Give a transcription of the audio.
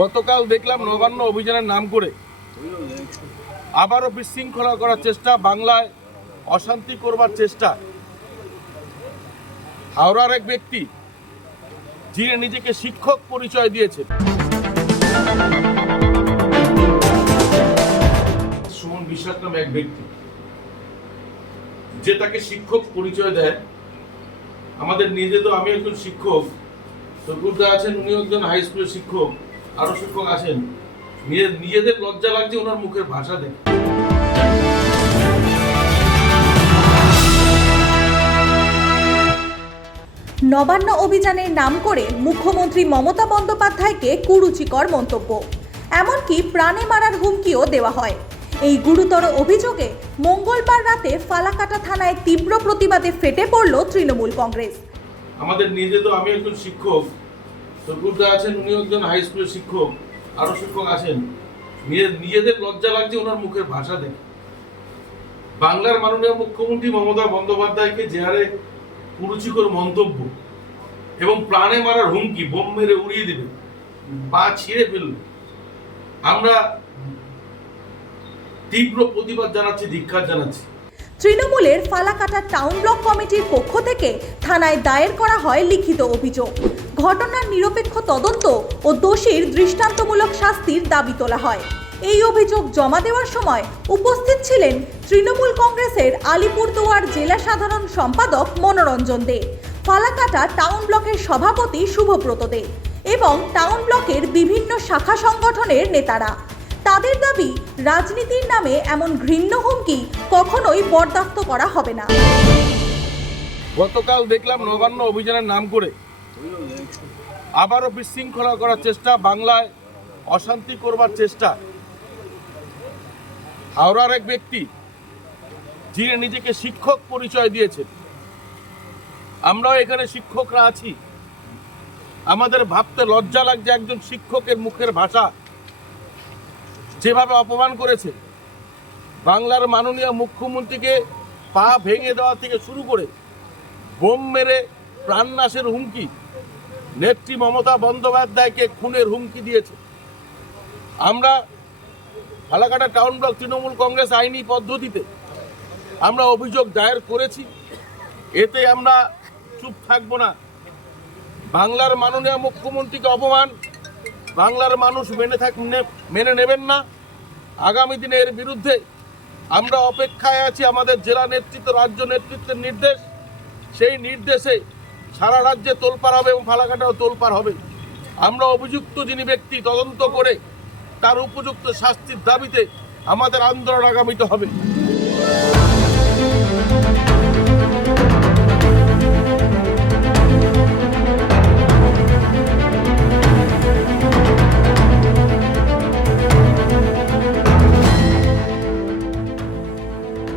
গতকাল দেখলাম নবান্ন অভিযানের নাম করে আবারও বিশৃঙ্খলা করার চেষ্টা, বাংলায় অশান্তি করবার চেষ্টা। হাওড়ার এক ব্যক্তি, যিনি নিজেকে শিক্ষক পরিচয় দিয়েছেন। সুমন বিশ্বাস নামে এক ব্যক্তি, যে তাকে শিক্ষক পরিচয় দেয়। আমাদের নিজেদের আমি একজন শিক্ষক তকুরদা আছেন উনি একজন হাই স্কুলের শিক্ষক। আরও শিক্ষক নিজে- নিজেদের লজ্জা লাগছে ওনার মুখের ভাষা দেখে। নবান্ন অভিযানের নাম করে মুখ্যমন্ত্রী মমতা বন্দ্যোপাধ্যায়কে কুরুচিকর মন্তব্য। এমনকি প্রাণে মারার হুমকিও দেওয়া হয়। এই গুরুতর অভিযোগে মঙ্গলবার রাতে ফালাকাটা থানায় তীব্র প্রতিবাদে ফেটে পড়ল তৃণমূল কংগ্রেস। আমাদের নিজেদের আমি একজন শিক্ষক তকুরদা আছেন, উনি একজন হাই স্কুলের শিক্ষক, আরও শিক্ষক আছেন। নিজেদের লজ্জা লাগছে ওনার মুখের ভাষা দেখে। বাংলার মাননীয় মুখ্যমন্ত্রী মমতা বন্দ্যোপাধ্যায়কে যে হারে কুরুচিকর মন্তব্য এবং প্রাণে মারার হুমকি, বোম মেরে উড়িয়ে দেবে, পা ছিঁড়ে ফেলবে। আমরা তীব্র প্রতিবাদ জানাচ্ছি ধিক্ষার জানাচ্ছি। তৃণমূলের ফালাকাটা টাউন ব্লক কমিটির পক্ষ থেকে থানায় দায়ের করা হয় লিখিত অভিযোগ। ঘটনার নিরপেক্ষ তদন্ত ও দোষীর দৃষ্টান্তমূলক শাস্তির দাবি তোলা হয়। এই অভিযোগ জমা দেওয়ার সময় উপস্থিত ছিলেন তৃণমূল কংগ্রেসের আলিপুরদুয়ার জেলা সাধারণ সম্পাদক মনোরঞ্জন দে, ফালাকাটা টাউন ব্লকের সভাপতি শুভব্রত দে এবং টাউন ব্লকের বিভিন্ন শাখা সংগঠনের নেতারা। তাদের দাবি, রাজনীতির নামে এমন ঘৃণ্য হুমকি কখনোই বরদাস্ত করা হবে না। গতকাল দেখলাম নবান্ন অভিযানের নাম করে আবারও বিশৃঙ্খলা করার চেষ্টা, বাংলায় অশান্তি করবার চেষ্টা। হাওড়ার এক ব্যক্তি, যিনি নিজেকে শিক্ষক পরিচয় দিয়েছেন। আমরাও এখানে শিক্ষকরা আছি। আমাদের ভাবতে লজ্জা লাগছে একজন শিক্ষকের মুখের ভাষা। যেভাবে অপমান করেছে, বাংলার মাননীয় মুখ্যমন্ত্রীকে পা ভেঙে দেওয়া থেকে শুরু করে বোম মেরে প্রাণনাশের হুমকি, নেত্রী মমতা বন্দ্যোপাধ্যায়কে খুনের হুমকি দিয়েছে। আমরা ফালাকাটা টাউন ব্লক তৃণমূল কংগ্রেস আইনি পদ্ধতিতে আমরা অভিযোগ দায়ের করেছি, এতে আমরা চুপ থাকব না। বাংলার মাননীয় মুখ্যমন্ত্রীকে অপমান বাংলার মানুষ মেনে থাক মেনে নেবেন না। আগামী দিনে এর বিরুদ্ধে আমরা অপেক্ষায় আছি। আমাদের জেলা নেতৃত্ব, রাজ্য নেতৃত্বের নির্দেশ। সেই নির্দেশে সারা রাজ্যে তোলপাড় হবে এবং ফালাকাটাও তোলপাড় হবে। আমরা অভিযুক্ত যিনি ব্যক্তি, তদন্ত করে তার উপযুক্ত শাস্তির দাবিতে আমাদের আন্দোলন আগামীতে হবে।